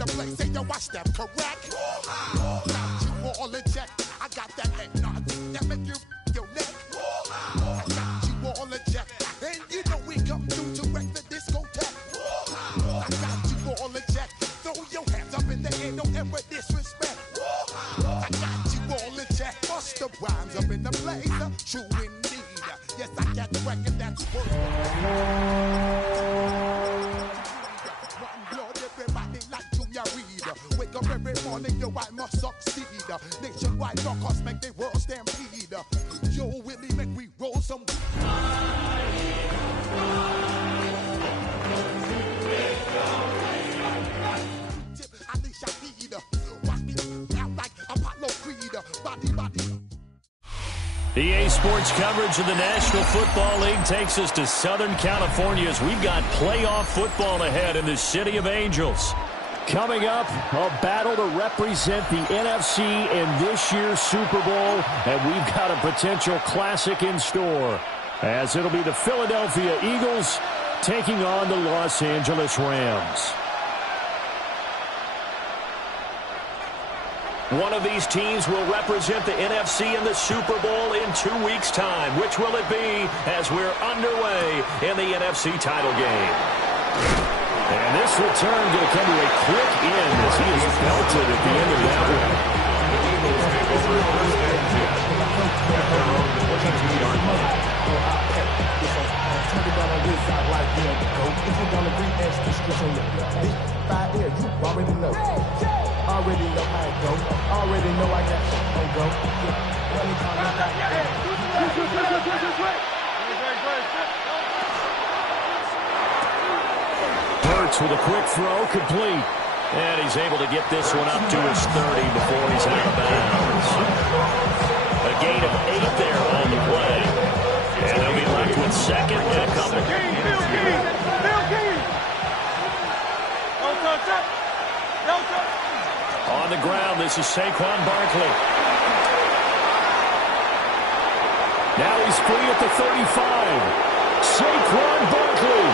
the place. Say yo, watch that correct. Got you all in check. I got that head nod that make you your neck. I got you all in check. And you know we come through to wreck the discotheque. I got you all in check. Throw your hands up in the air, don't ever disrespect. I got you all in check. Bust the rhymes up in the blazer. True indeed. Yes, I got the record that's worth everybody like Junior Reed. Wake up every morning, yo, I must succeed. Nationwide broadcasts make the world stampede. Yo, Willie, make we roll some. EA Sports coverage of the National Football League takes us to Southern California as we've got playoff football ahead in the City of Angels. Coming up, a battle to represent the NFC in this year's Super Bowl, and we've got a potential classic in store, as it'll be the Philadelphia Eagles taking on the Los Angeles Rams. One of these teams will represent the NFC in the Super Bowl in 2 weeks' time. Which will it be as we're underway in the NFC title game? And this return going to come to a quick end as he is belted at the end of that one. Already know how it goes. Already know I got shit on go. Hurts with a quick throw, complete. And he's able to get this one up to his 30 before he's out of bounds. A gain of 8 there on the play. And they'll be left with second and a couple. On the ground, this is Saquon Barkley. Now he's free at the 35. Saquon Barkley.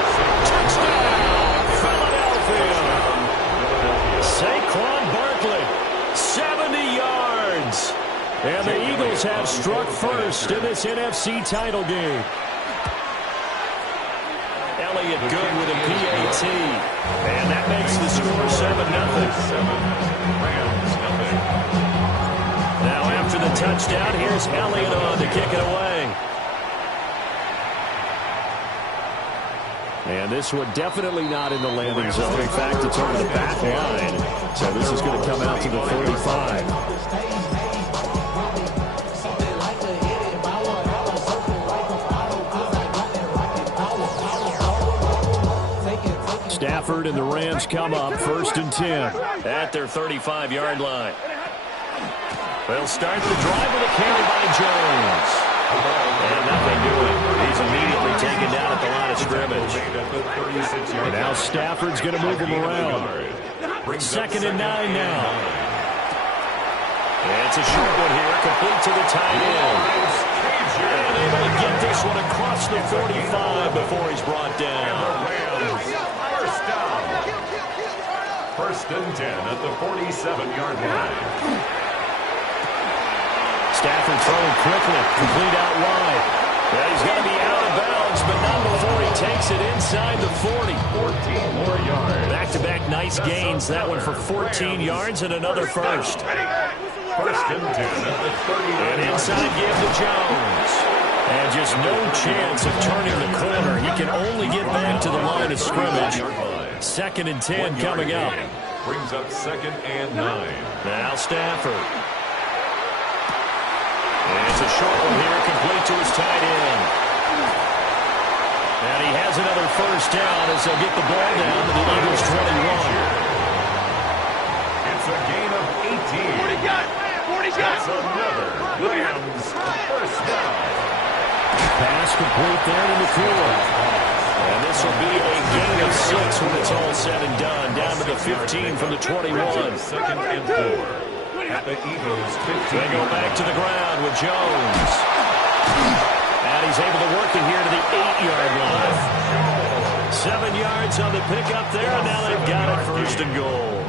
Touchdown, Philadelphia. Saquon Barkley, 70 yards. And the Eagles have struck first in this NFC title game. Elliott good with a PAT. And that makes the score 7-0. Now after the touchdown, here's Elliott on to kick it away. And this one definitely not in the landing zone. In fact, it's over the back line. So this is going to come out to the 35. Stafford and the Rams come up 1st and 10 at their 35-yard line. They'll start the drive with a carry by Jones. And nothing doing. He's immediately taken down at the line of scrimmage. And now Stafford's going to move him around. 2nd and 9 now. And it's a short one here, complete to the tight end. And able to get this one across the 45 before he's brought down. 1st and 10 at the 47-yard line. Stafford throwing quickly, complete out wide. Yeah, he's going to be out of bounds, but not before he takes it inside the 40. 14 more yards. Back-to-back nice gains. That one for 14 yards and another first. 1st and 10 at the 30. And inside give to Jones. And just no chance of turning the corner. He can only get back to the line of scrimmage. 2nd and 10 coming up. Brings up 2nd and 9. Now Stafford. And it's a short one here, complete to his tight end. And he has another first down as they'll get the ball down to the Eagles' 21. It's a gain of 18. 40 got. That's another Rams first down. Pass complete there to McCoy. And this will be a gain of 6 when it's all said and done. Down to the 15 from the 21. 2nd and 4. At the Eagles 15. They go back to the ground with Jones. And he's able to work it here to the 8-yard line. 7 yards on the pickup there, and now they've got it 1st and goal.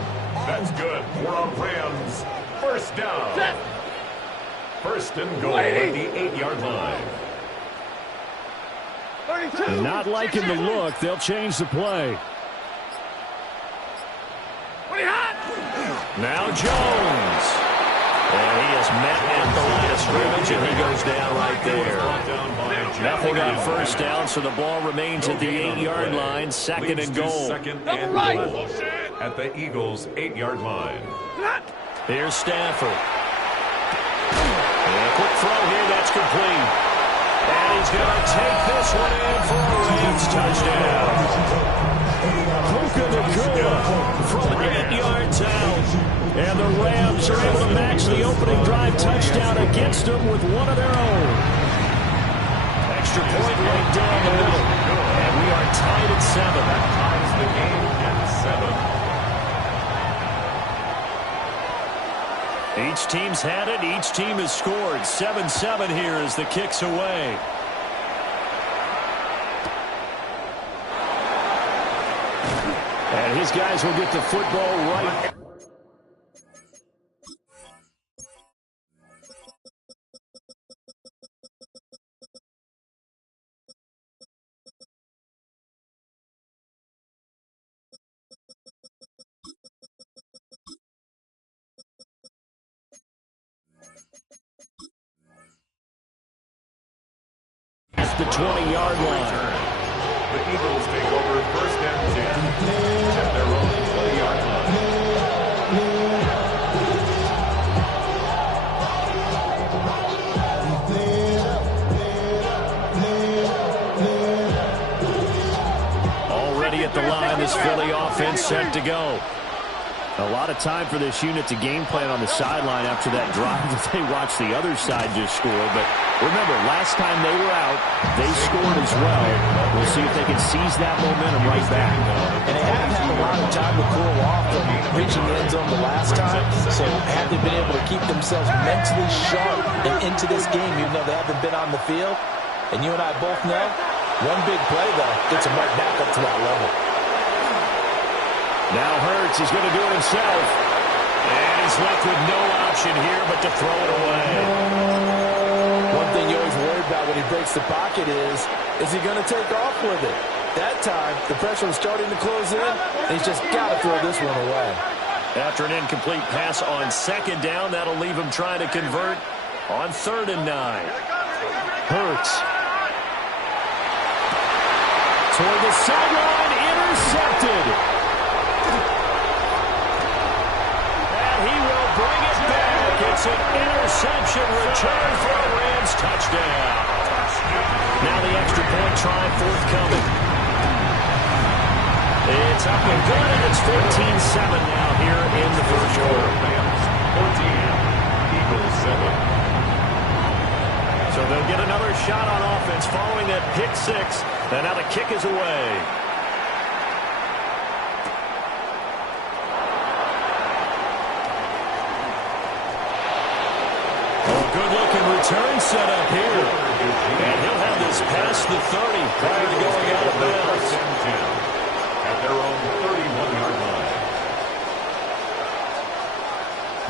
That's good for a Rams first down. First and goal at the 8-yard line. Not liking the look. They'll change the play. Now Jones. And he is met at the line of scrimmage, and he goes down right there. Nothing on first down, so the ball remains at the 8-yard line. Second and goal. Second and goal at the Eagles' 8-yard line. Here's Stafford. And a quick throw here. That's complete. And he's going to take this one in for a Rams touchdown. Puka Nacua from 8 yards out. And the Rams are able to match the opening drive touchdown against them with one of their own. Extra point right down the middle. And we are tied at 7. That ties the game at 7. Each team's had it. Each team has scored. 7-7 here as the kick's away. And his guys will get the football right. The 20-yard line. The Eagles take over first and 10 at their own 20-yard line. Already at the line, this Philly offense set to go. A lot of time for this unit to game plan on the sideline after that drive that they watched the other side just score. But remember, last time they were out, they scored as well. We'll see if they can seize that momentum right back. And they haven't had a lot of time to cool off from reaching the end zone the last time. So have they been able to keep themselves mentally sharp and into this game, even though they haven't been on the field? And you and I both know, one big play, though, gets them right back up to that level. Now Hurts is going to do it himself. And he's left with no option here but to throw it away. One thing you always worry about when he breaks the pocket is he going to take off with it? That time, the pressure was starting to close in, and he's just got to throw this one away. After an incomplete pass on second down, that'll leave him trying to convert on 3rd and 9. Hurts. Toward the sideline, intercepted. He will bring it back. It's an interception return for a Rams touchdown. Now the extra point try forthcoming. It's up and good, and it's 14-7 now here in the first quarter. Rams 14, Eagles 7. So they'll get another shot on offense following that pick six. And now the kick is away. Good-looking return set up here. And he'll have this past the 30 prior to going out of bounds. At their own 31-yard line.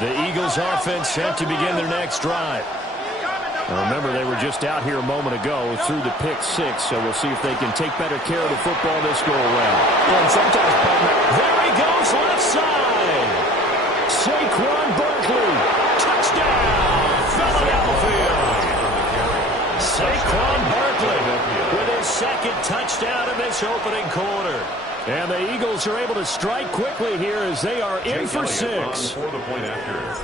The Eagles offense set to begin their next drive. Now remember, they were just out here a moment ago through the pick six, so we'll see if they can take better care of the football this go-around. And sometimes, there he goes, left side. Saquon Barkley, touchdown. Philadelphia. Saquon Barkley with his second touchdown in this opening quarter. And the Eagles are able to strike quickly here as they are in for 6. For the point after.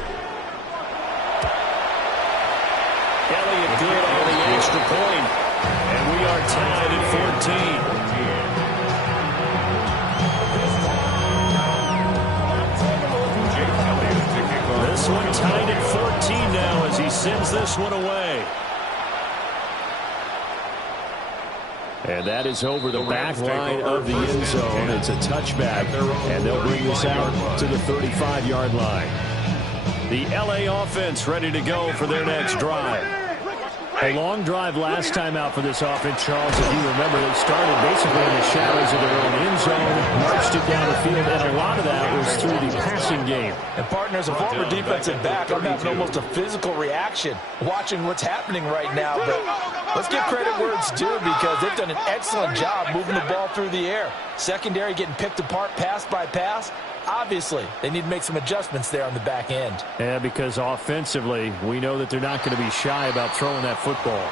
Elliott good on the extra point. And we are tied at 14. This one tied at 14 now as he sends this one away. And that is over the back line of the end zone. It's a touchback, and they'll bring this out to the 35-yard line. The L.A. offense ready to go for their next drive. A long drive last time out for this offense, Charles. If you remember, they started basically in the shadows of their own end zone, marched it down the field, and a lot of that was through the passing game. And partners, a former defensive back, I'm having almost a physical reaction watching what's happening right now. But let's give credit where it's due because they've done an excellent job moving the ball through the air. Secondary getting picked apart pass by pass. Obviously, they need to make some adjustments there on the back end. Yeah, because offensively, we know that they're not going to be shy about throwing that football.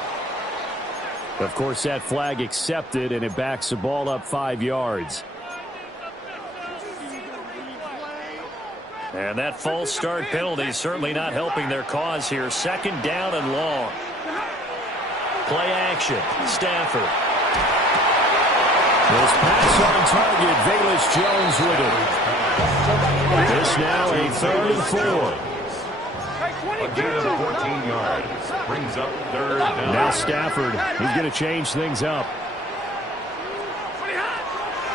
Of course, that flag accepted, and it backs the ball up 5 yards. And that false start penalty certainly not helping their cause here. Second down and long. Play action. Stafford. This pass on target. Velus Jones with it. This now a 3rd and 4. A gain of 14 yards. Brings up 3rd down. Now Stafford. He's going to change things up.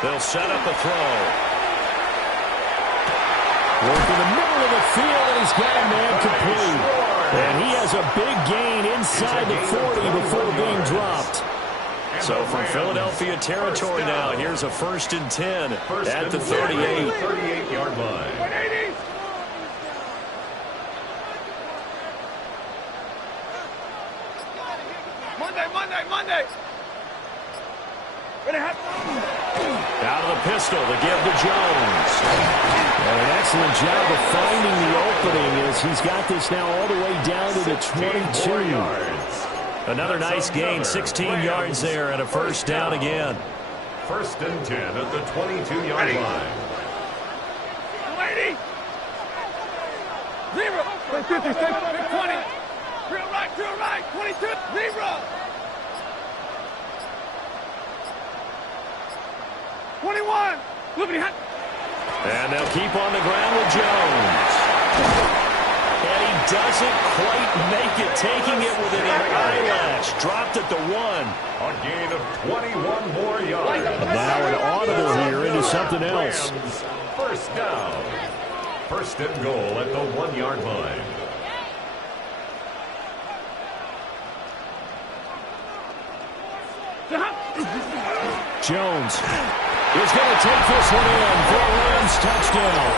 They'll set up a throw. Work in the middle of the field, and he's got a man complete. And he has a big gain inside the 40 before being dropped. So from Philadelphia territory now, here's a 1st and 10 at the 38. 38-yard line. Monday. Out of the pistol to give to Jones. And an excellent job of finding the opening as he's got this now all the way down to the 22 yards. Another nice gain, 16 yards there and a 1st down again. 1st and 10 at the 22-yard line. 280. 0. 50, 20. Real right, 22. 0. 21. And they'll keep on the ground with Jones. And he doesn't quite make it, taking it with an eyelash. Dropped at the 1. A gain of 21 more yards. Now an audible here into something else. 1st down. 1st and goal at the 1-yard line. Jones is going to take this one in for a Rams touchdown.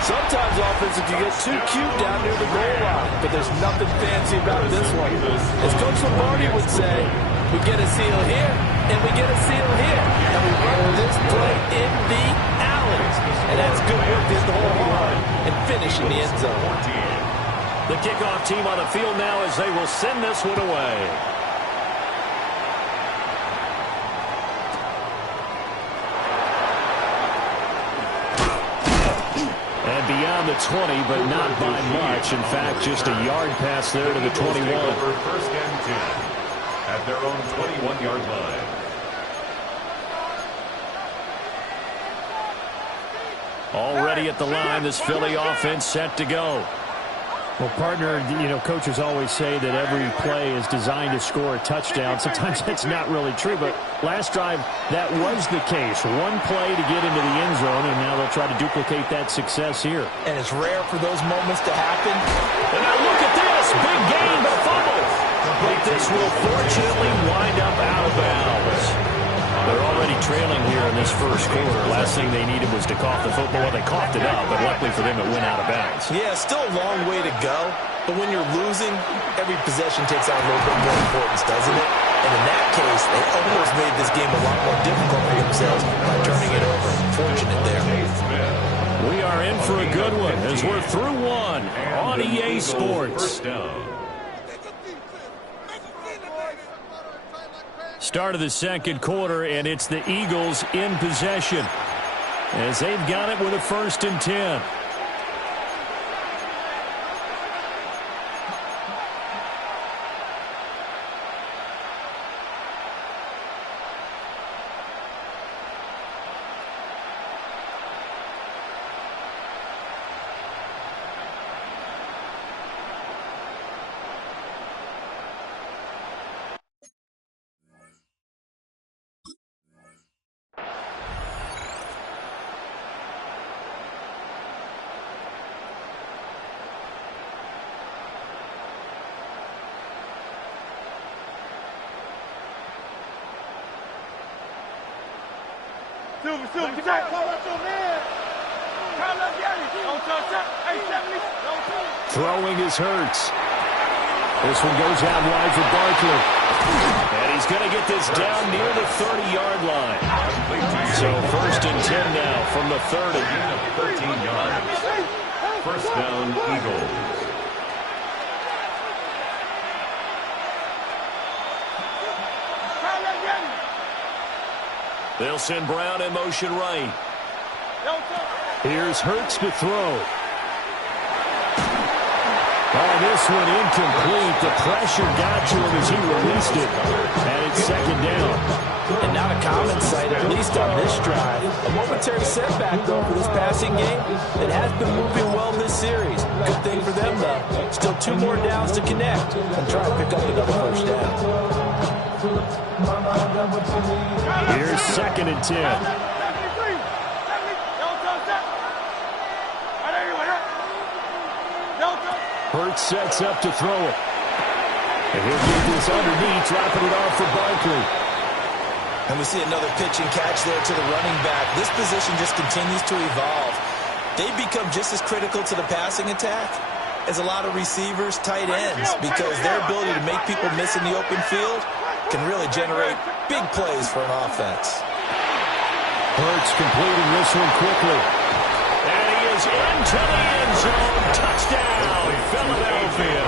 Sometimes offensive can get too cute down near the goal line, but there's nothing fancy about this one. As Coach Lombardi would say, we get a seal here, and we get a seal here, and we run this play in the alley. And that's good work to hit the whole line and finish in the end zone. The kickoff team on the field now as they will send this one away. Beyond the 20, but not by much. In fact, just a yard pass there to the 21. 1st and 10 at their own 21-yard line. Already at the line, this Philly offense set to go. Well, partner, coaches always say that every play is designed to score a touchdown. Sometimes that's not really true, but last drive, that was the case. One play to get into the end zone, and now they'll try to duplicate that success here. And it's rare for those moments to happen. And now look at this. Big gain, but fumble. But this will fortunately wind up out of bounds. They're already trailing here in this 1st quarter. Last thing they needed was to cough the football. Well, they coughed it up, but luckily for them, it went out of bounds. Yeah, still a long way to go. But when you're losing, every possession takes on a little bit more importance, doesn't it? And in that case, they almost made this game a lot more difficult for themselves by turning it over. Fortunate there. We are in for a good one as we're through one on EA Sports. Start of the 2nd quarter, and it's the Eagles in possession as they've got it with a 1st and 10. Throwing is Hurts. This one goes out wide for Barkley. And he's going to get this down near the 30-yard line. So 1st and 10 now from the 30. 13 yards. First down, Eagles. They'll send Brown in motion right. Here's Hurts to throw. Oh, this one incomplete. The pressure got to him as he released it. And it's 2nd down. And not a common sight, at least on this drive. A momentary setback, though, for this passing game. It has been moving well this series. Good thing for them, though. Still 2 more downs to connect and try to pick up another 1st down. Here's 2nd and 10. Hurts sets up to throw it. And he'll get this underneath, dropping it off for Barkley. And we see another pitch and catch there to the running back. This position just continues to evolve. They become just as critical to the passing attack as a lot of receivers, tight ends, because their ability to make people miss in the open field can really generate big plays for an offense. Hurts completing this one quickly. And he is into the end zone. Touchdown, Philadelphia.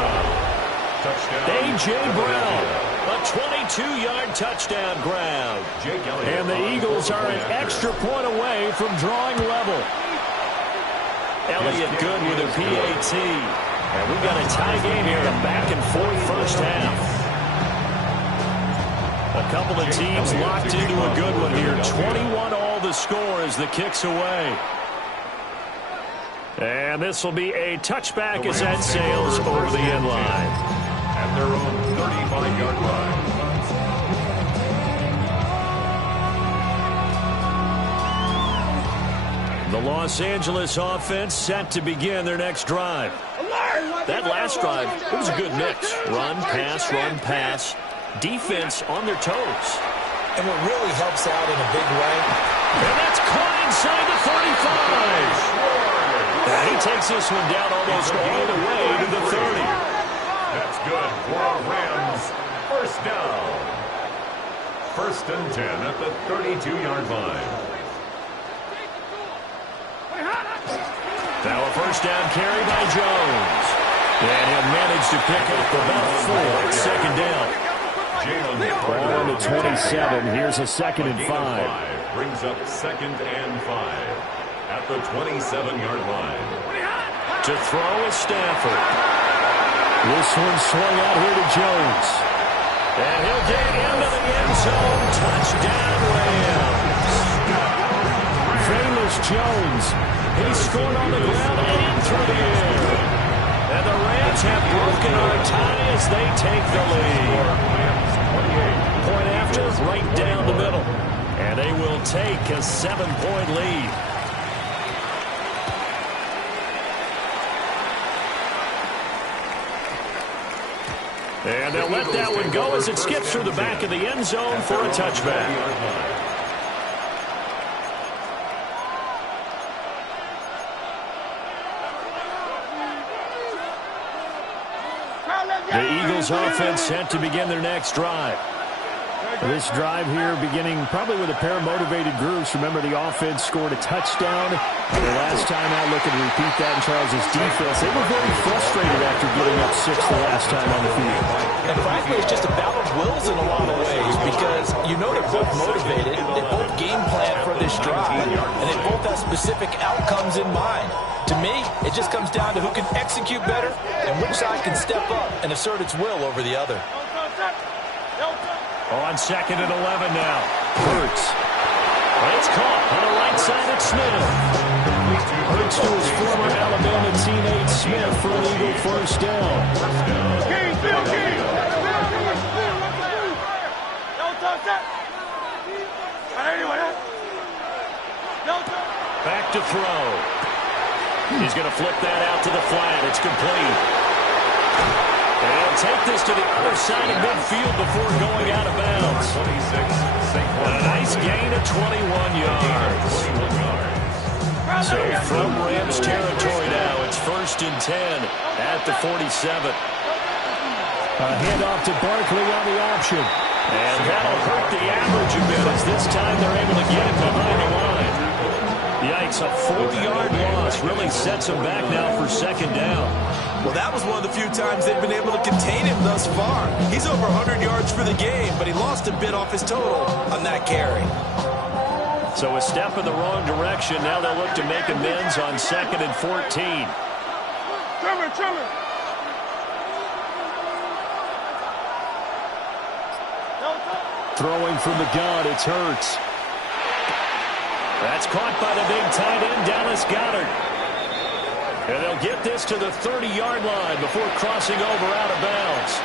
A.J. Brown, a 22-yard touchdound grab. And the Eagles are an extra point away from drawing level. Elliott good with a PAT. And we've got a tie game here, a back-and-forth first half. A couple of teams locked into a good one here. 21-all the score as the kick's away. And this will be a touchback as that sails over the end line. At their own 35-yard line. The Los Angeles offense set to begin their next drive. That last drive, it was a good mix. Run, pass. Defense on their toes. And what really helps out in a big way. And that's caught inside the 35. And he takes this one down almost all the way to the 30. That's good for Rams. First down. 1st and 10 at the 32-yard line. Now a first down carry by Jones. And he'll manage to pick up about 4 at 2nd down. Ball on the 27. Here's a 2nd and 5. Brings up 2nd and 5 at the 27-yard line. To throw is Stafford. This one swung out here to Jones. And he'll get into the end zone. Touchdown, Rams. Famous Jones. He scored on the ground and through the air. And the Rams have broken our tie as they take the lead. Point after, right down the middle. And they will take a 7-point lead. And they'll let that one go as it skips through the back of the end zone for a touchback. The Eagles offense set to begin their next drive. This drive here beginning probably with a pair of motivated groups. Remember, the offense scored a touchdown. The last time out, looking to repeat that in Charles' defense. They were very frustrated after giving up 6 the last time on the field. And frankly, it's just a battle of wills in a lot of ways because you know they're both motivated. They both game plan for this drive, and they both have specific outcomes in mind. To me, it just comes down to who can execute better and which side can step up and assert its will over the other. On 2nd and 11 now. Hurts. It's caught on the right side at Smith. Hurts to his former Alabama teammate Smith for an Eagle first down. Back to throw. He's going to flip that out to the flat. It's complete. And he'll take this to the other side of midfield before going out of bounds. A nice gain of 21 yards. So from Rams territory now, it's 1st and 10 at the 47. A handoff to Barkley on the option. And that'll hurt the average a bit as this time they're able to get him behind the line. Yikes, a 4-yard loss really sets him back now for 2nd down. Well, that was one of the few times they've been able to contain him thus far. He's over 100 yards for the game, but he lost a bit off his total on that carry. So a step in the wrong direction. Now they'll look to make amends on 2nd and 14. Trimmer. Throwing from the gun, it's Hurts. That's caught by the big tight end, Dallas Goedert. And they'll get this to the 30-yard line before crossing over out of bounds.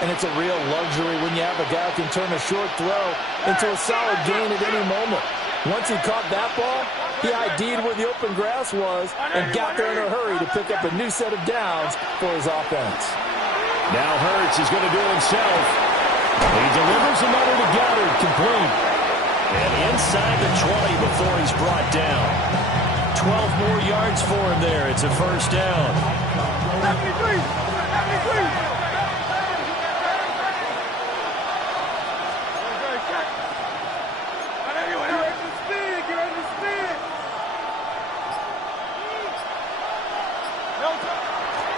And it's a real luxury when you have a guy who can turn a short throw into a solid gain at any moment. Once he caught that ball, he ID'd where the open grass was and got there in a hurry to pick up a new set of downs for his offense. Now Hurts is going to do it himself. He delivers another to Goddard, complete. And inside the 20 before he's brought down. 12 more yards for him there. It's a 1st down.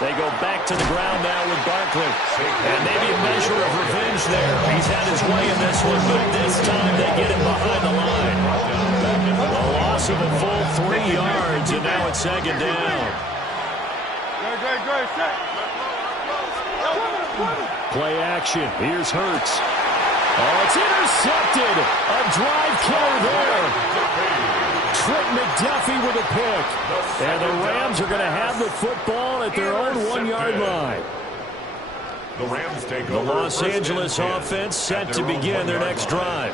They go back to the ground now with Barkley. And maybe a measure of revenge there. He's had his way in this one, but this time they get him behind the line. A loss of a full 3 yards, and now it's 2nd down. Play action. Here's Hurts. Oh, it's intercepted. A drive killer there. Trent McDuffie with a pick. And the Rams are going to have the football at their own 1-yard line. The Rams take The Los Angeles offense set to begin their next drive.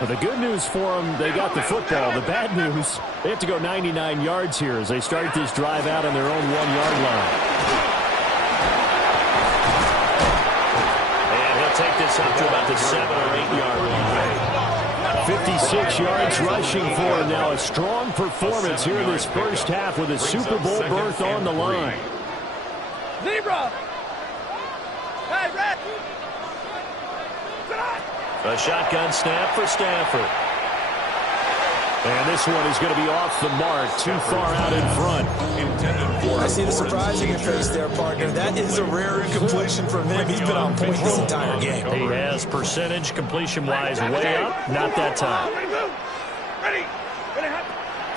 Well, the good news for them, they got the football. The bad news, they have to go 99 yards here as they start this drive out on their own 1-yard line. And he'll take this up to about the 7 or 8-yard line. 56 yards rushing for him now. A strong performance here in this first half with a Super Bowl berth on the line. Zebra! Hey, Red! A shotgun snap for Stafford. And this one is going to be off the mark, too far out in front. I see the surprise in your face there, partner. That is a rare incompletion from him. He's been on point this entire game. He has percentage completion-wise way up. Not that time. Ready!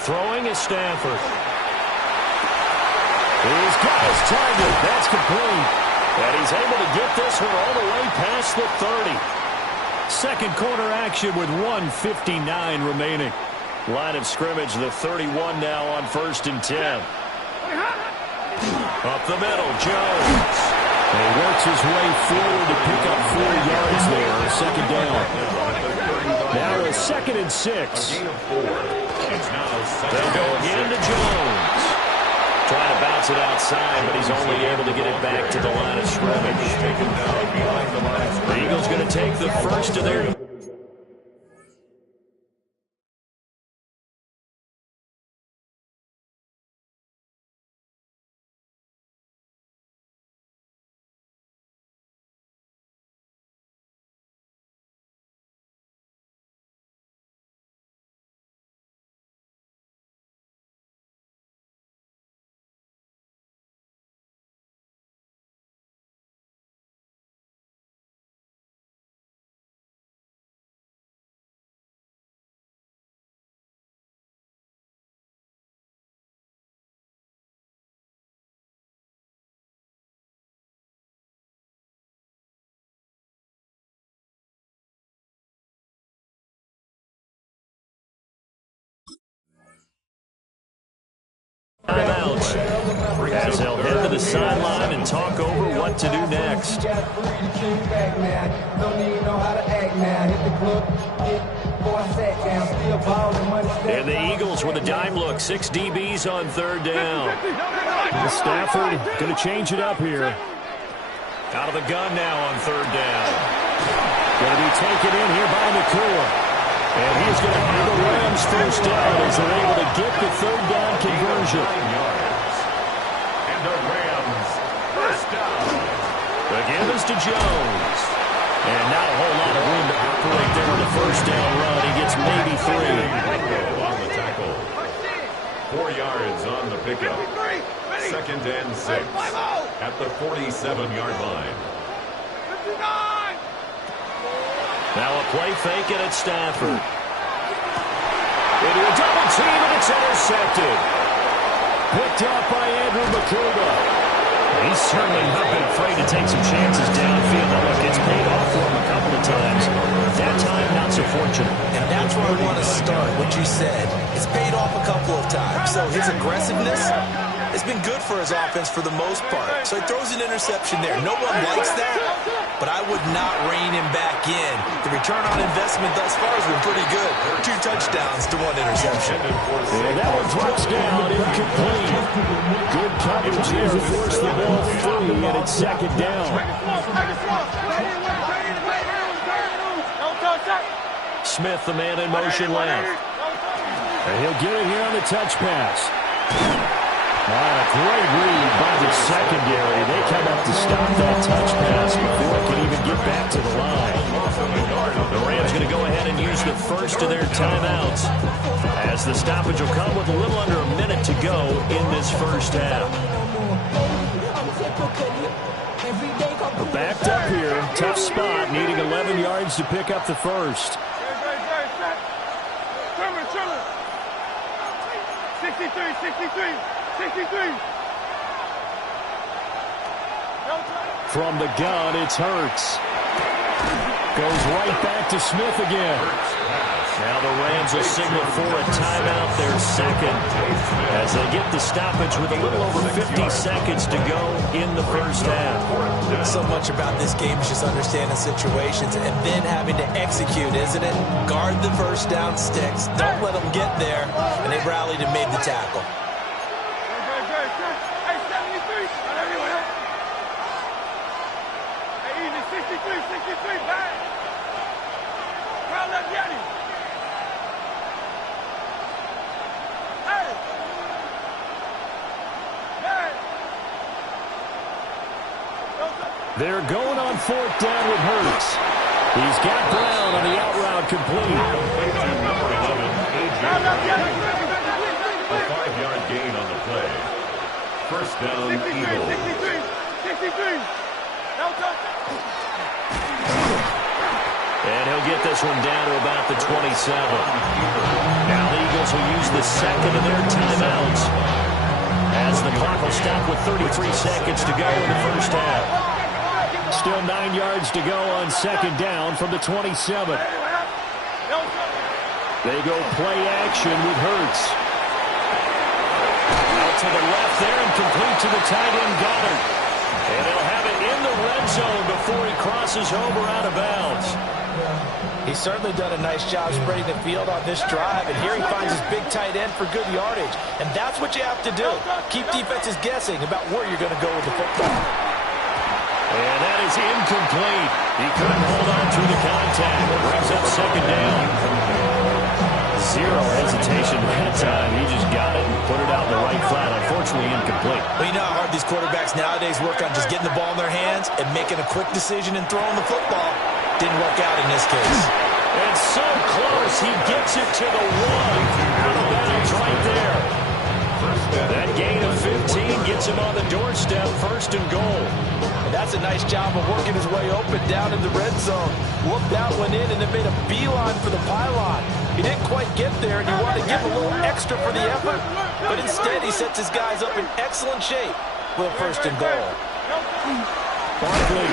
Throwing is Stafford. He's got his target. That's complete. And he's able to get this one all the way past the 30. Second quarter action with 1:59 remaining. Line of scrimmage, the 31 now on 1st and 10. Up the middle, Jones. And he works his way forward to pick up 4 yards there, a 2nd down. Now a 2nd and 6. They'll go again to Jones. Trying to bounce it outside, but he's only able to get it back to the line of scrimmage. The Eagles going to take the first of their... Timeouts as they'll head to the sideline and talk over what to do next. And the Eagles with a dime look. 6 DBs on 3rd down. Stafford going to change it up here. Out of the gun now on third down. Going to be taken in here by Nacua. And he's going to have the Rams first down as they're able to get the third down conversion. And the Rams first down. The give is to Jones. And not a whole lot of room to operate there on the first down run. He gets maybe 3. On the tackle. 4 yards on the pickup. 2nd and 6 at the 47-yard line. Now a play fake it at Stafford. Into a double team, and it's intercepted. Picked up by Andrew Nacua. He's certainly not been afraid to take some chances downfield. Now look, it's paid off for him a couple of times. That time, not so fortunate. And that's where I want to start, what you said. It's paid off a couple of times. So his aggressiveness has been good for his offense for the most part. So he throws an interception there. No one likes that, but I would not rein him back in. The return on investment thus far has been pretty good. 2 touchdowns to 1 interception. And that one drops down, incomplete. Good coverage there, forced the ball free, and it's 2nd down. Smith, the man in motion left. And he'll get it here on the touch pass. A great read by the secondary. They come up to stop that touch pass before it can even get back to the line. The Rams going to go ahead and use the first of their timeouts, as the stoppage will come with a little under a minute to go in this first half. We're backed up here. Tough spot, needing 11 yards to pick up the first. 63. From the gun, it's Hurts. Goes right back to Smith again. Now the Rams will signal for a timeout, their second, as they get the stoppage with a little over 50 seconds to go in the first half. So much about this game is just understanding situations and then having to execute, isn't it? Guard the first down sticks. Don't let them get there. And they rallied and made the tackle. Hey, 73. Hey, easy, 63, back. Round up, Yanni. Hey. They're going on 4th down with Hurts. He's got Brown on the out route complete. A 5-yard gain on the play. First down, Eagles. 63. And he'll get this one down to about the 27. Now the Eagles will use the second of their timeouts, as the clock will stop with 33 seconds to go in the first half. Still 9 yards to go on 2nd down from the 27. They go play action with Hurts. Out to the left there and complete to the tight end Goddard. And he'll have it in the red zone before he crosses over out of bounds. He's certainly done a nice job spreading the field on this drive, and here he finds his big tight end for good yardage. And that's what you have to do. Keep defenses guessing about where you're going to go with the football. And that is incomplete. He couldn't hold on through the contact. Brings up 2nd down. Zero hesitation that time. He just got it and put it out in the right flat. Unfortunately, incomplete. Well, you know how hard these quarterbacks nowadays work on just getting the ball in their hands and making a quick decision and throwing the football. Didn't work out in this case. And so close. He gets it to the 1. Out of bounds right there. That gain of 15 gets him on the doorstep, 1st and goal. And that's a nice job of working his way open down in the red zone. Looked that one in and then made a beeline for the pylon. He didn't quite get there, and you want to give a little extra for the effort. But instead, he sets his guys up in excellent shape with a 1st and goal. Barkley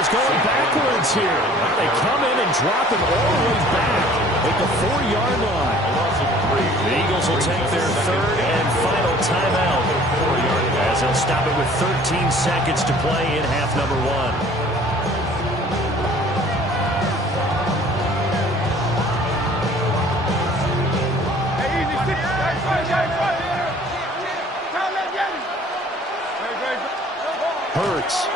is going backwards here. They come in and drop him all the way back at the 4-yard line. The Eagles will take their 3rd and final timeout, as they'll stop it with 13 seconds to play in half number 1. Hurts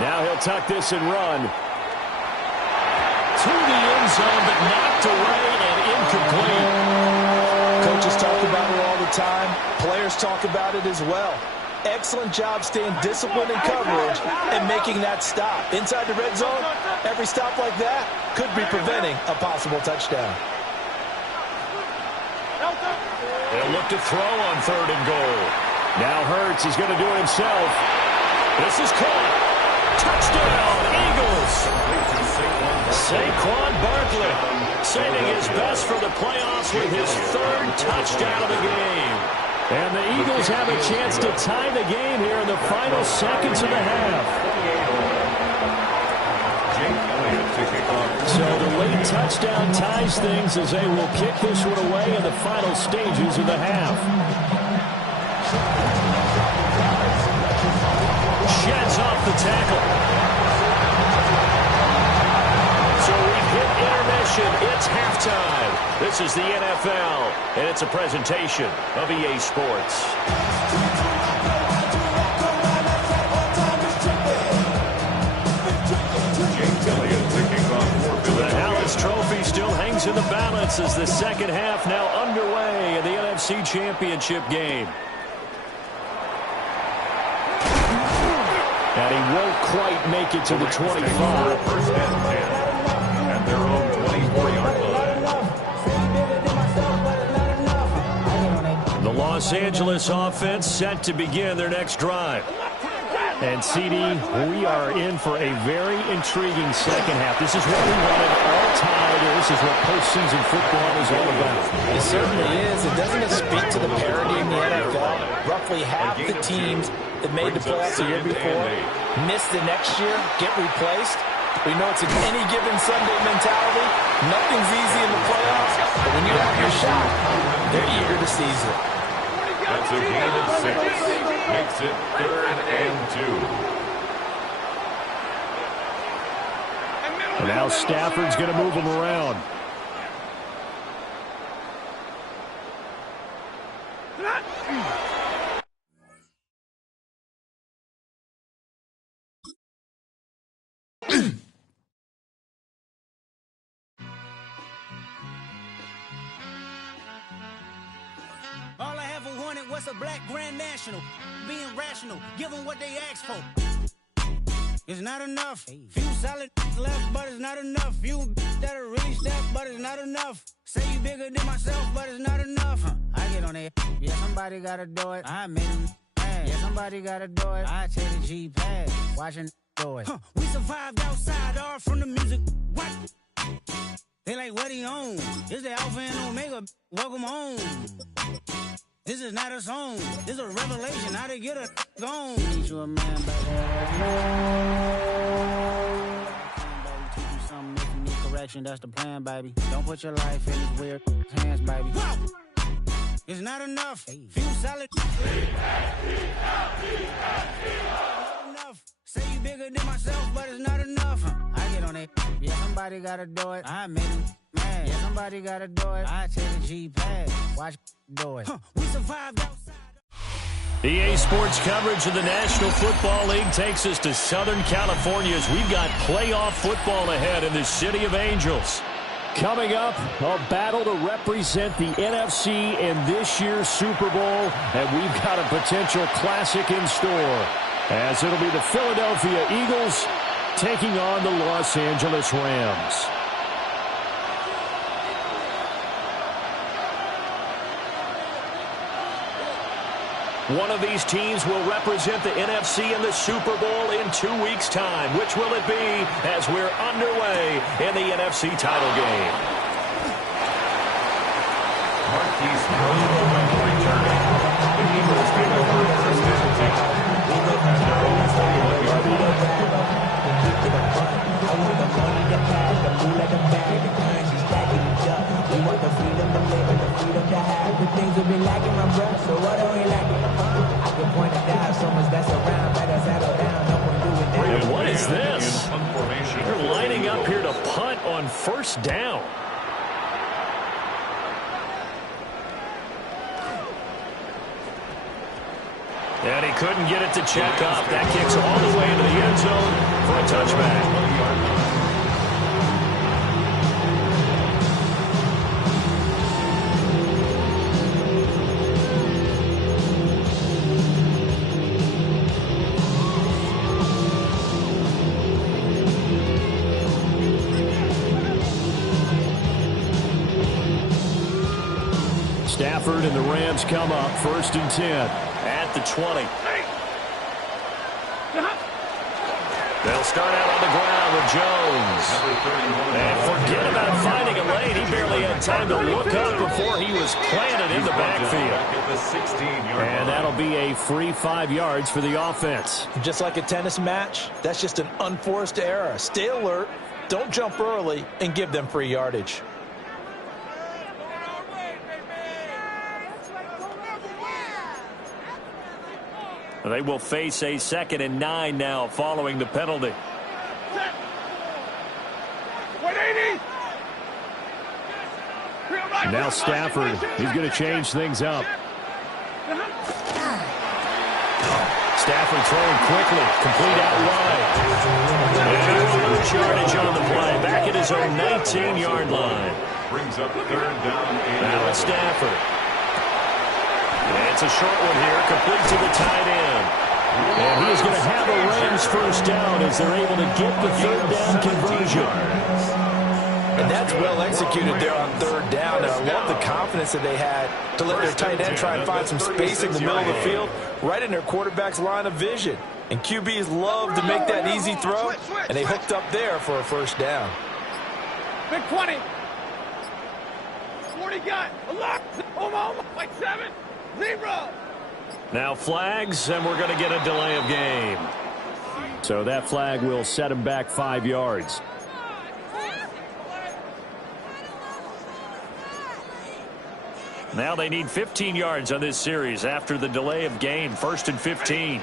Now he'll tuck this and run. To the end zone, but knocked away and incomplete. Coaches talk about it all the time. Players talk about it as well. Excellent job staying disciplined in coverage and making that stop. Inside the red zone, every stop like that could be preventing a possible touchdown. They'll look to throw on 3rd and goal. Now Hurts is going to do it himself. This is caught. Touchdown, Eagles. Saquon Barkley saving his best for the playoffs with his 3rd touchdown of the game. And the Eagles have a chance to tie the game here in the final seconds of the half. So the late touchdown ties things as they will kick this one away in the final stages of the half. Sheds off the tackle. So we've hit intermission. It's halftime. This is the NFL, and it's a presentation of EA Sports. The Hallis Trophy still hangs in the balance as the second half now underway in the NFC Championship game. And he won't quite make it to the 25. First and 10 at their own 24-yard line. The Los Angeles offense set to begin their next drive. And, CD, we are in for a very intriguing second half. This is what we wanted all tied. This is what postseason football is all about. It certainly is. And doesn't it speak to the parity in the NFL? Roughly half the teams that made the playoffs the year before miss the next year, get replaced. We know it's an any given Sunday mentality. Nothing's easy in the playoffs. But when you have your shot, they're eager to seize it. That's a gain of 6. Makes it 3rd and 2. And now Stafford's going to move him around. All I ever wanted was a black Grand National. Being rational, give them what they ask for. It's not enough. Few solid left, but it's not enough. Few that are really step, but it's not enough. Say you bigger than myself, but it's not enough. I get on it. Yeah, somebody gotta do it. I made them mad. Yeah, somebody gotta do it. I take the G-pad, watching do it. We survived outside, all from the music. What? They like, what he on? This the Alpha and Omega. Welcome home. This is not a song. This is a revelation. How to get a gone. Teach you a man, baby. Teach you something if you need correction. That's the plan, baby. Don't put your life in these weird hands, baby. Whoa! It's not enough. Few solid. Not enough. Say you bigger than myself, but it's not enough. I get on it. Yeah, somebody gotta do it. I made him mad. Yeah, somebody gotta do it. I take the G-pad. Watch do it. We survived outside. EA Sports coverage of the National Football League takes us to Southern California as we've got playoff football ahead in the City of Angels. Coming up, a battle to represent the NFC in this year's Super Bowl, and we've got a potential classic in store, as it'll be the Philadelphia Eagles taking on the Los Angeles Rams. One of these teams will represent the NFC in the Super Bowl in 2 weeks' time. Which will it be as we're underway in the NFC title game? Marquise Brown returning. The Eagles take over first and 10. At their own 21-yard line. I want the money, the cash, the food, the bag, the currency, stacking it up. We want the freedom to live and the freedom to have. The things we've been lacking, my brother, so what are we lacking? I can point it out, so much that's around, better settle down, no one doing that. And what is this? They're lining up here to punt on first down. And he couldn't get it to check up. That kicks all the way into the end zone. touchback. Stafford and the Rams come up 1st and 10 at the 20. They'll start out on the ground with Jones. And forget about finding a lane. He barely had time to look up before he was planted in the backfield. And that'll be a free 5 yards for the offense. Just like a tennis match, that's just an unforced error. Stay alert, don't jump early, and give them free yardage. They will face a 2nd and 9 now following the penalty. 180. Now Stafford, he's going to change things up. Stafford throwing quickly, complete out wide. And yardage on the play, back at his own 19-yard line. Brings up 3rd down. Now it's Stafford. It's a short one here, complete to the tight end. And he is going to have a Rams first down as they're able to get the 3rd down conversion. And that's well executed there on 3rd down. And I love the confidence that they had to let their tight end try and find some space in the middle of the field, right in their quarterback's line of vision. And QBs love to make that easy throw, and they hooked up there for a first down. Big 20. 40 got. A lot. Almost. Like 7. 0. Now flags, and we're going to get a delay of game. So that flag will set him back 5 yards. Now they need 15 yards on this series after the delay of game. 1st and 15.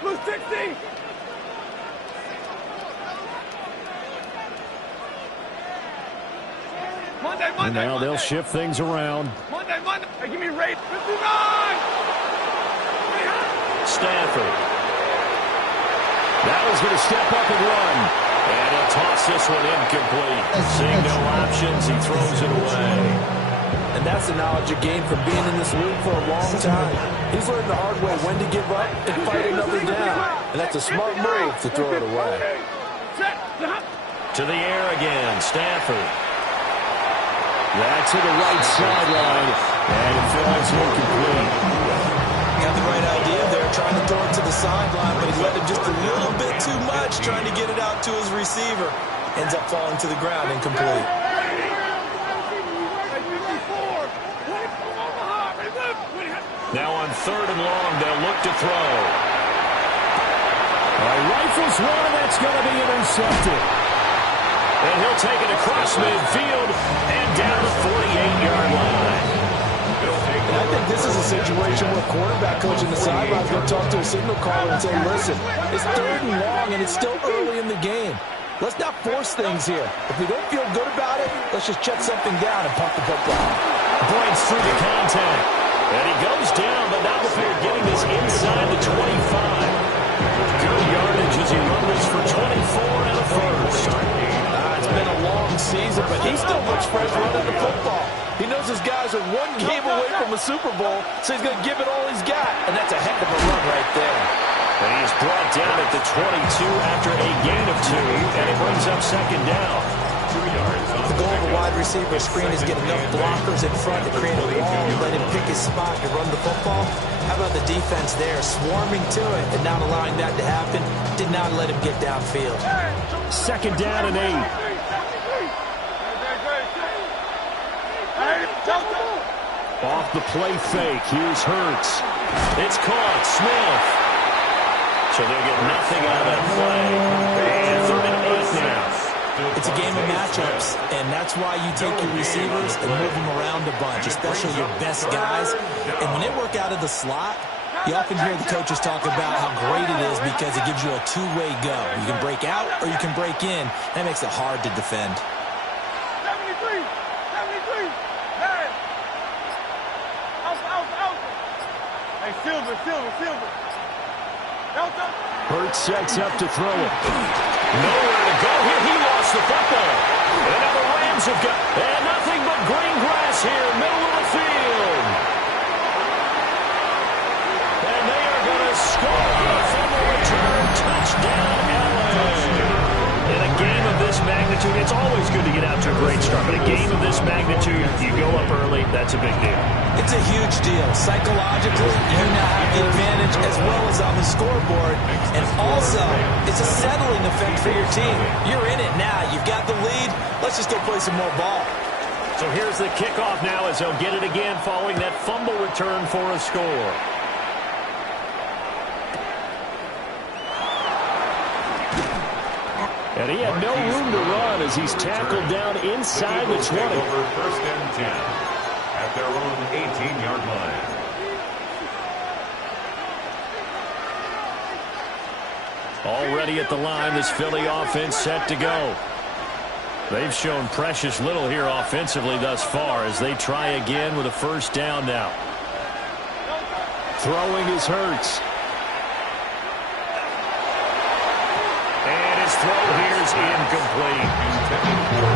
Blue 60. Monday. And now they'll shift things around. Monday. Hey, give me rate 59. Stafford. Now he's going to step up and run. And he'll toss this one incomplete. Seeing no options, he throws it away. And that's the knowledge you gain from being in this league for a long time. He's learned the hard way when to give up and fight another down. And that's a smart move to throw it away. To the air again, Stafford. That's to the right sideline. And it falls incomplete. Got the right idea there, trying to throw it to the sideline, but he let it just a little bit too much, trying to get it out to his receiver. Ends up falling to the ground, incomplete. Now on 3rd and long, they'll look to throw. Rifles one, that's going to be intercepted. And he'll take it across midfield and down the 48-yard line. And I think this is a situation where quarterback coach in the sideline is going to talk to a signal caller and say, listen, it's 3rd and long and it's still early in the game. Let's not force things here. If we don't feel good about it, let's just check something down and pump the football. Breaks through the contact. And he goes down, but not before getting this inside the 25. Good yardage as he rumbles for 24 and a first. It's been a long season, but he still looks fresh running the football. He knows his guys are one game away from a Super Bowl, so he's going to give it all he's got. And that's a heck of a run right there. And he is brought down at the 22 after a gain of 2, and it brings up 2nd down. 2 yards. The goal of a wide receiver screen is get enough blockers in front to create a wall and let him pick his spot to run the football. How about the defense there, swarming to it and not allowing that to happen? Did not let him get downfield. 2nd down and 8. Off the play fake, here's Hurts. It's caught, Smith. So they'll get nothing out of that play. And 3rd and 8 now. It's a game of matchups, and that's why you take your receivers and move them around a bunch, especially your best guys. And when they work out of the slot, you often hear the coaches talk about how great it is because it gives you a two-way go. You can break out or you can break in. That makes it hard to defend. 73. Hey. Out. Hey, Silver. Delta. Hurts sets up to throw it. Nowhere to go here. He lost the football. And now the Rams have got nothing but green grass here, middle of the field. And they are going to score from the return. Touchdown, LA. In a game of this magnitude, it's always good to get out to a great start. But a game of this magnitude, you go up early, that's a big deal. It's a huge deal. Psychologically, you now have the advantage as well as on the scoreboard. And also, it's a settling effect for your team. You're in it now. You've got the lead. Let's just go play some more ball. So here's the kickoff now as they'll get it again following that fumble return for a score. And he had no room to run as he's tackled down inside the 20. Over first and 10 at their own 18-yard line. Already at the line, this Philly offense set to go. They've shown precious little here offensively thus far as they try again with a first down now. Throwing is Hurts. And his throw here is incomplete.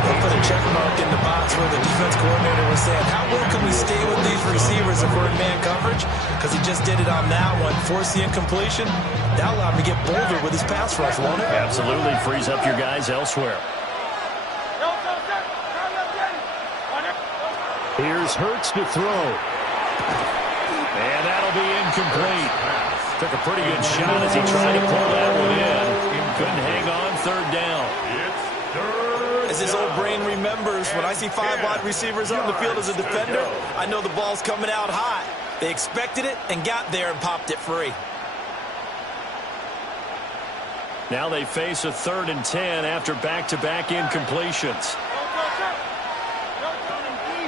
They'll put a check mark in the box where the defense coordinator was saying, how well can we stay with these receivers if we're in man coverage? Because he just did it on that one. Force the incompletion. That allowed him to get bolder with his pass rush, won't it? Absolutely. Frees up your guys elsewhere. Here's Hurts to throw. And that'll be incomplete. Took a pretty good shot as he tried to pull that one in. Couldn't hang on, third down. As his old brain remembers, when I see 5 wide receivers on the field as a defender, I know the ball's coming out hot. They expected it and got there and popped it free. Now they face a 3rd and 10 after back-to-back incompletions.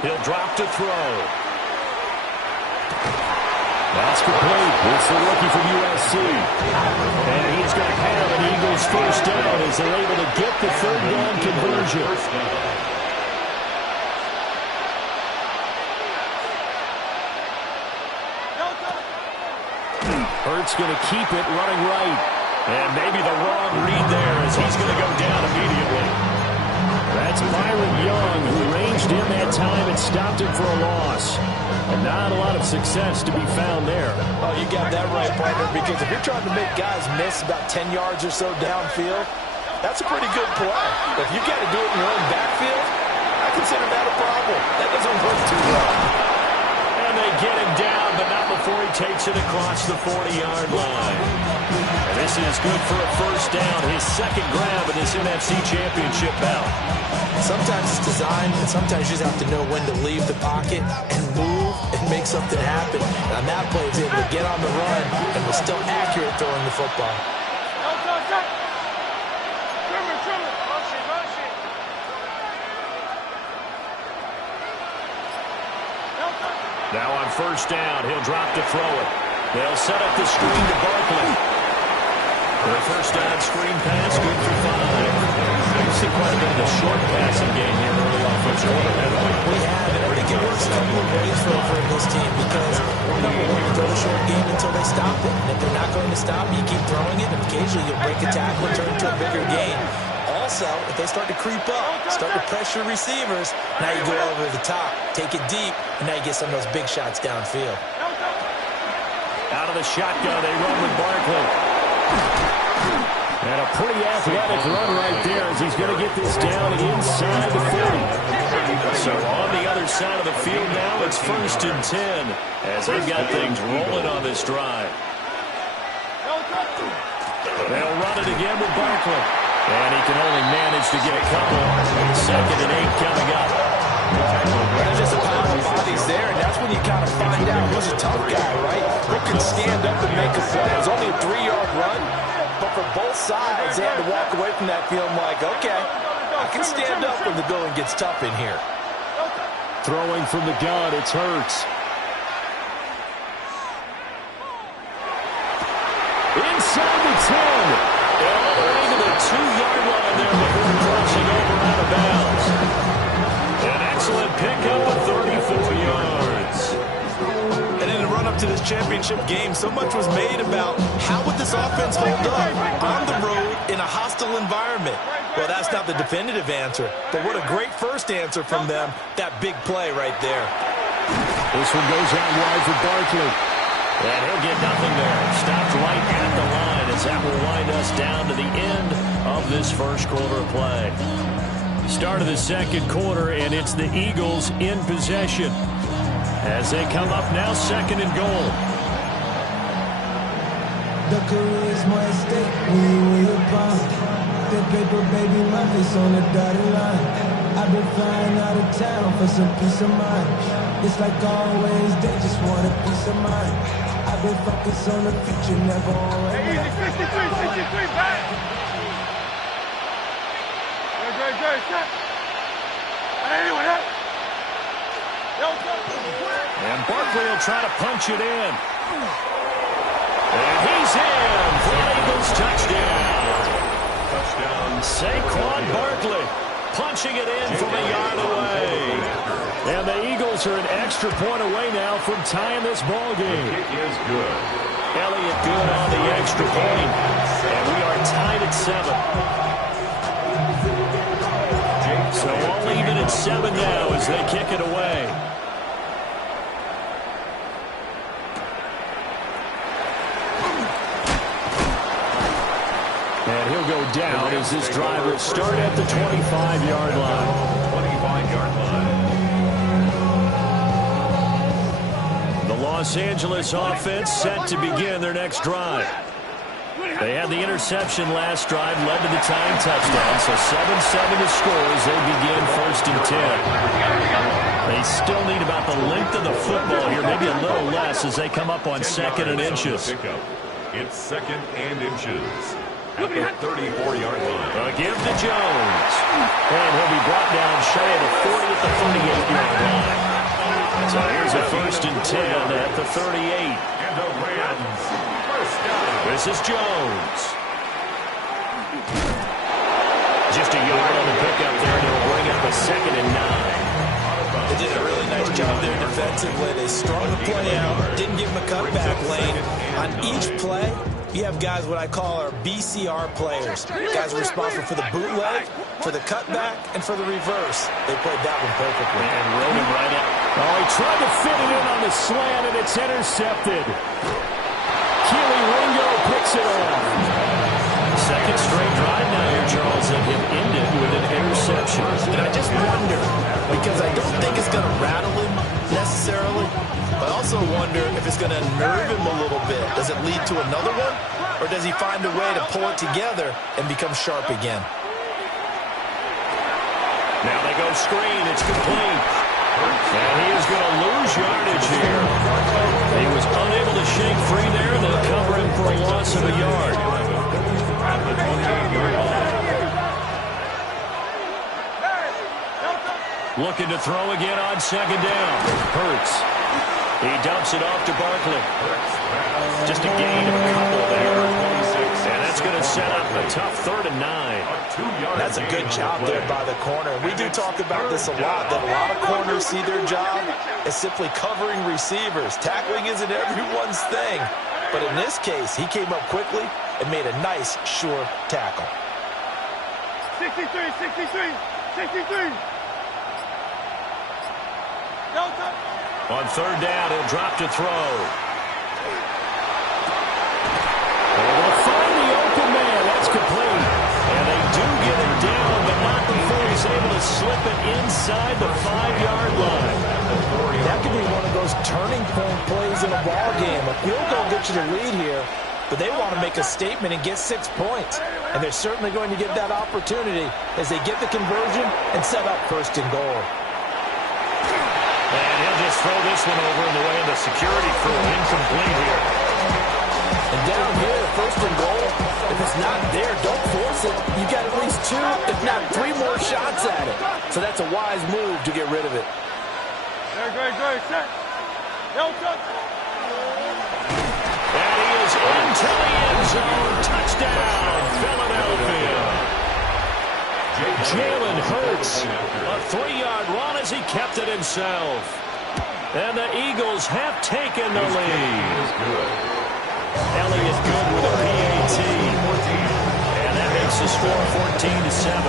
He'll drop to throw. That's complete. It's the rookie from USC. And he's going to have an Eagles first down as they're able to get the 3rd down conversion. Hurts going to keep it running right. And maybe the wrong read there as he's going to go down immediately. That's Byron Young who ranged in that time and stopped him for a loss. And not a lot of success to be found there. Oh, you got that right, partner, because if you're trying to make guys miss about 10 yards or so downfield, that's a pretty good play. But if you got to do it in your own backfield, I consider that a problem. That doesn't work too well. And they get him down, but not before he takes it across the 40-yard line. And this is good for a first down, his 2nd grab in this NFC Championship bout. Sometimes it's design, and sometimes you just have to know when to leave the pocket and move and make something happen. And on that play, he's able to get on the run and was still accurate throwing the football. Now on first down, he'll drop to throw it. They'll set up the screen to Barkley. The first down screen pass, good for 5. We've seen quite a bit of the short passing game here early on first quarter, haven't we? We have, and I think it works a couple of ways for this team because, number one, you throw the short game until they stop it. And if they're not going to stop it, you keep throwing it, and occasionally you'll break a tackle and turn it into a bigger gain. Also, if they start to creep up, start to pressure receivers, now you go over the top, take it deep, and now you get some of those big shots downfield. Out of the shotgun, they run with Barkley. And a pretty athletic run right there as he's going to get this down inside the 40. So on the other side of the field now, it's 1st and 10 as they've got things rolling on this drive. They'll run it again with Barkley. And he can only manage to get a couple. 2nd and 8 coming up. There's just a pile of bodies there, and that's when you kind of find out who's a tough guy, right? Who can stand up and make a play. It was only a 3-yard run, but for both sides, they had to walk away from that feeling like, okay, I can stand up when the going gets tough in here. Throwing from the gun, it's Hurts. Inside the 10. All the way to the 2-yard line there before crossing over out of bounds. An excellent pickup of 34 yards. And in the run-up to this championship, championship game, so much was made about how would this offense hold up on the road in a hostile environment. Well, that's not the definitive answer, but what a great first answer from them, that big play right there. This one goes out wide for Barkley. And he'll get nothing there. Stopped right at the line as that will wind us down to the end of this first quarter of play. Start of the second quarter, and it's the Eagles in possession as they come up now second and goal. The career is my estate when you bound. The paper, baby, my face on the dotted line. I've been flying out of town for some peace of mind. It's like always, they just want a peace of mind. I've been focused on the future, never on right now. Hey, 63, back. Good, shot. Anyone else? And Barkley will try to punch it in. And he's in for an Eagles touchdown. Saquon Barkley punching it in from a yard away. And the Eagles are an extra point away now from tying this ball game. It is good. Elliott good on the extra point. And we are tied at 7. So all even at 7 now as they kick it away. And he'll go down as this drive will start at the 25-yard line. 25-yard line. The Los Angeles offense set to begin their next drive. They had the interception last drive, led to the tying touchdown, so 7-7 to score as they begin 1st and 10. They still need about the length of the football here, maybe a little less as they come up on 2nd and inches. It's 2nd and inches at the 34-yard line. A give to Jones. And he'll be brought down shy of the 40 at the 38-yard line. So here's a 1st and 10 at the 38. And the Rams first down. This is Jones. Just a yard on the pickup there, and it'll bring up a 2nd and 9. They did a really nice job there defensively. They strung the play out, didn't give him a cutback lane. On each play, you have guys what I call our BCR players. Guys responsible for the bootleg, for the cutback, and for the reverse. They played that one perfectly. And rode him right out. Oh, he tried to fit it in on the slant, and it's intercepted. Keely Ringo picks it off. Second straight drive now here, Charles, and him ended with an interception. And I just wonder, because I don't think it's going to rattle him necessarily, but I also wonder if it's going to nerve him a little bit. Does it lead to another one, or does he find a way to pull it together and become sharp again? Now they go screen. It's complete. And he is going to lose yardage here. He was unable to shake free there. They'll cover him for a loss of a yard. Looking to throw again on 2nd down. Hurts. He dumps it off to Barkley. Just a gain of a couple there. And that's going to set up a tough 3rd and 9. That's a good job there by the corner. We do talk about this a lot, that a lot of corners see their job as simply covering receivers. Tackling isn't everyone's thing. But in this case, he came up quickly and made a nice, sure tackle. 63. On 3rd down, he'll drop to throw. They'll find the open man. That's complete. And they do get him down, but not before he's able to slip it inside the 5-yard line. That could be one of those turning point plays in a ball game. A field goal gets you the lead here, but they want to make a statement and get 6 points. And they're certainly going to get that opportunity as they get the conversion and set up 1st and goal. And he'll just throw this one over in the way of the security throw. Incomplete here. And down here, 1st and goal, if it's not there, don't force it. You got at least 2, if not 3 more shots at it. So that's a wise move to get rid of it. Great, set. And he is into the end zone. Touchdown, Philadelphia. Jalen Hurts, a 3-yard run as he kept it himself. And the Eagles have taken the lead. Elliott good with a PAT. And that makes the score 14-7.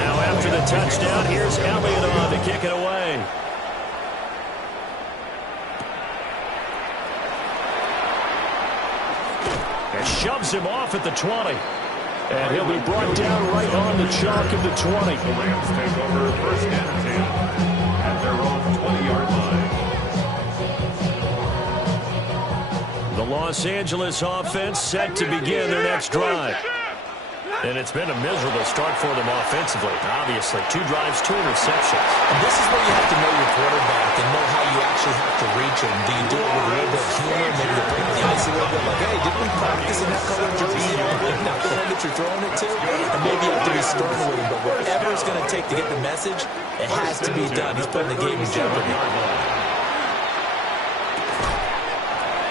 Now after the touchdown, here's Elliott on to kick it away. And shoves him off at the 20. And he'll be brought down right on the chalk of the 20. The Rams take over first and 10 at their own 20-yard line. The Los Angeles offense set to begin their next drive. And it's been a miserable start for them offensively. Obviously, 2 drives, 2 interceptions. And this is where you have to know your quarterback and know how you actually have to reach him. Do you do it with a little bit of humor, maybe to break the ice a little bit, like, hey, didn't we practice in that color jersey? Not the one that you're throwing it to? And maybe you have to be stern with him, but whatever it's going to take to get the message, it has to be done. He's putting the game in jeopardy.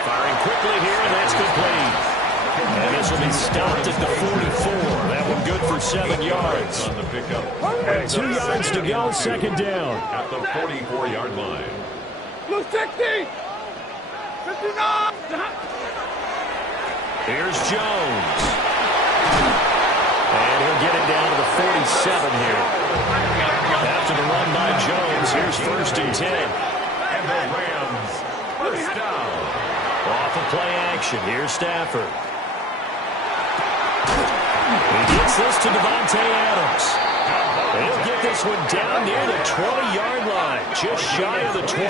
Firing quickly here, and that's complete. And this will be stopped at the 44. That one good for 7 yards. On the pickup. 2 yards to go, second down. At the 44-yard line. Blue 60! 59! Here's Jones. And he'll get it down to the 47 here. After the run by Jones, here's first and 10. And the Rams first down. Off of play action, here's Stafford. He gets this to Devontae Adams. He'll get this one down near the 20-yard line, just shy of the 20.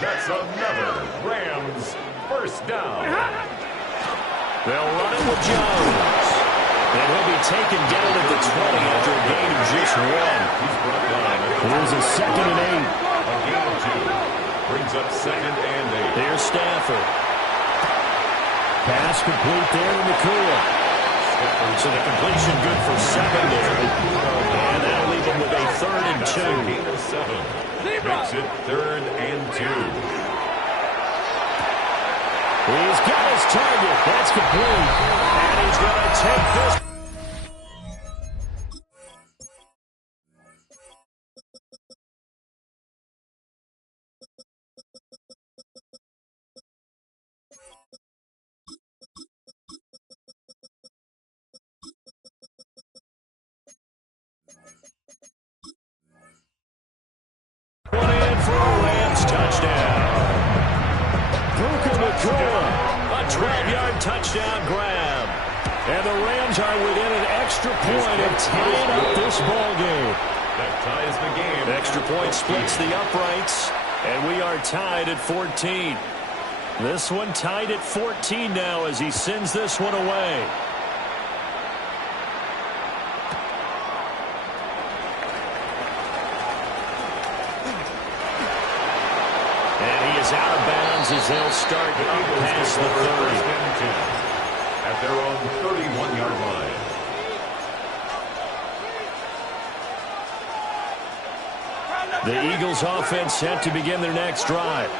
That's another Rams first down. They'll run it with Jones. And he'll be taken down at the 20 after a gain of just 1. Here's a 2nd and 8. A gain of 2. Brings up 2nd and 8. Here's Stafford. Pass complete there to McCool. So the completion good for 7 there. And that'll leave him with a 3rd and 2. Gain of 7. Makes it 3rd and 2. He's got his target. That's complete. And he's going to take this. For a Rams touchdown. Puka Nacua, a 12-yard touchdown grab. And the Rams are within an extra point of tying up this ball game. That ties the game. Extra point splits the uprights, and we are tied at 14. This one tied at 14 now as he sends this one away. Out of bounds as they'll start past the 30. At their own 31-yard line. The Eagles offense set to begin their next drive.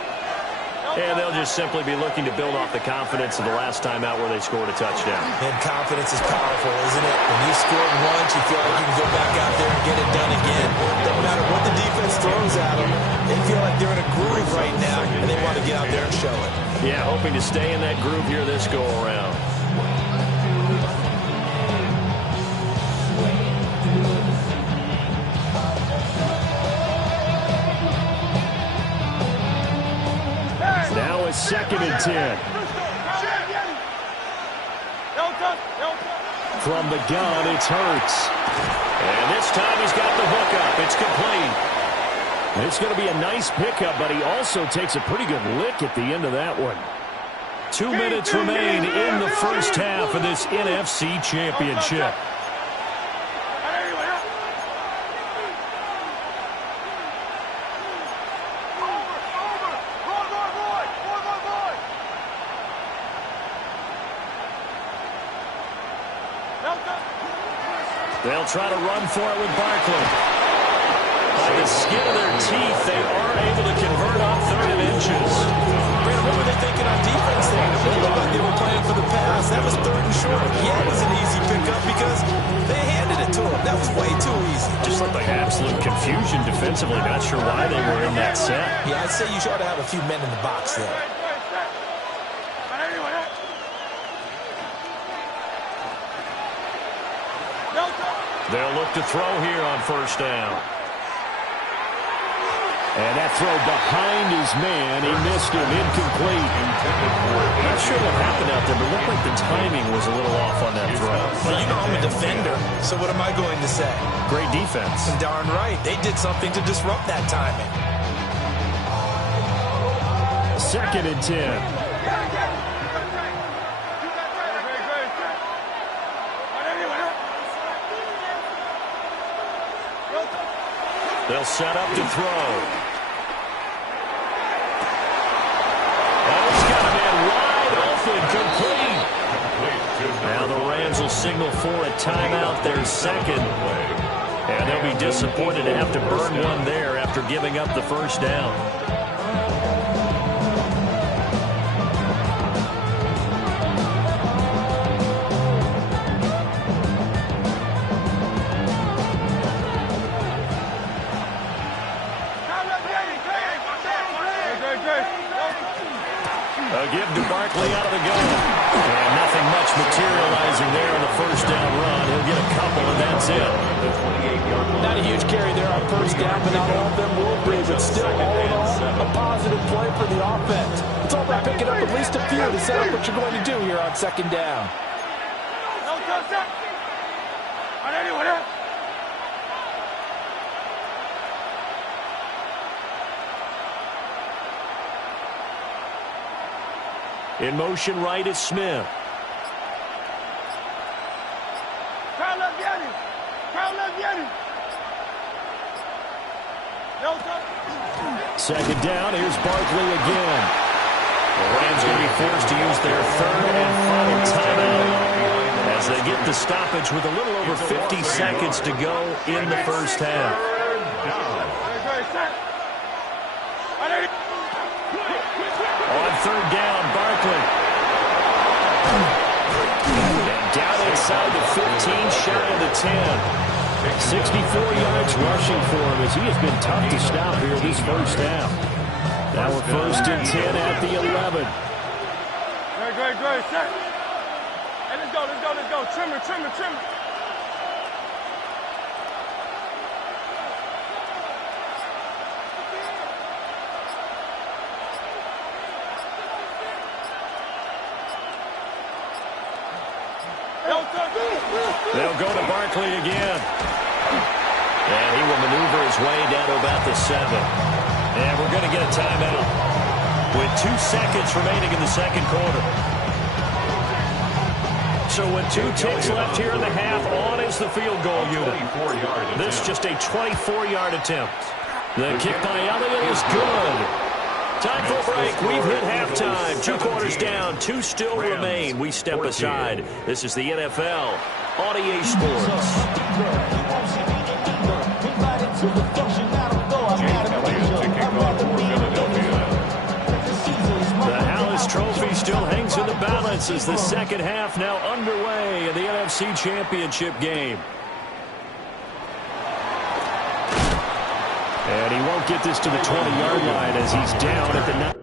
And they'll just simply be looking to build off the confidence of the last time out where they scored a touchdown. And confidence is powerful, isn't it? When you scored once, you feel like you can go back out there and get it done again. Doesn't matter what the defense throws at them. They feel like they're in a groove right now, and they want to get out there and show it. Yeah, hoping to stay in that groove here this go-around. Now it's 2nd and 10. From the gun, it's Hurts. And this time he's got the hook up. It's complete. It's going to be a nice pickup, but he also takes a pretty good lick at the end of that one. 2 minutes remain in the first half of this NFC Championship. They'll try to run for it with Barkley. By the skin of their teeth, they are able to convert on 3rd and inches. Brandon, what were they thinking on defense there? It looked like they were playing for the pass. That was 3rd and short. Yeah, it was an easy pickup because they handed it to him. That was way too easy. Just Just looked like absolute confusion defensively. Not sure why they were in that set. Yeah, I'd say you ought to have a few men in the box there. They'll look to throw here on first down. And that throw behind his man, he missed him, incomplete. Not sure what happened out there, but it looked like the timing was a little off on that throw. Well, you know I'm a defender, so what am I going to say? Great defense. Darn right. They did something to disrupt that timing. 2nd and 10. They'll set up to throw. Oh, he's got a man wide open, complete. Now the Rams will signal for a timeout, their second. And they'll be disappointed to have to burn one there after giving up the first down. A give to Barkley out of the gun. And nothing much materializing there on the first down run. He'll get a couple, and that's it. Not a huge carry there on first down, but not all of them will be. But still, all in all, a positive play for the offense. It's all about picking up at least a few to set up what you're going to do here on second down. In motion right is Smith. Second down, here's Barkley again. The Rams going to be forced to use their third and final timeout as they get the stoppage with a little over 50 seconds to go in the first half. On third down, Barkley. And down inside the 15, shy of the 10. 64 yards rushing for him as he has been tough to stop here this first half. Now we're 1st and 10 at the 11. Great. Hey, let's go. Trimmer. They'll go to Barkley again. And he will maneuver his way down to about the 7. And we're going to get a timeout with 2 seconds remaining in the second quarter. So with 2 ticks left here in the half, on is the field goal unit. This just a 24-yard attempt. The kick by Elliott is good. Time for a break. We've hit halftime. 2 quarters down. 2 still remain. We step aside. This is the NFL on EA Sports. The Hallis Trophy still hangs in the balance as the second half now underway in the NFC Championship game. And he won't get this to the 20-yard line as he's down at the 9.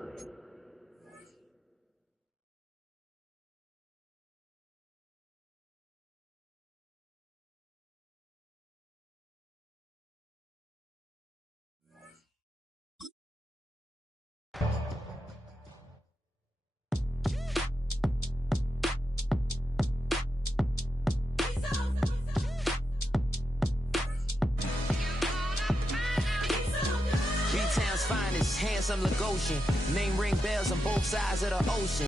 Handsome Lagosian. Name ring bells on both sides of the ocean.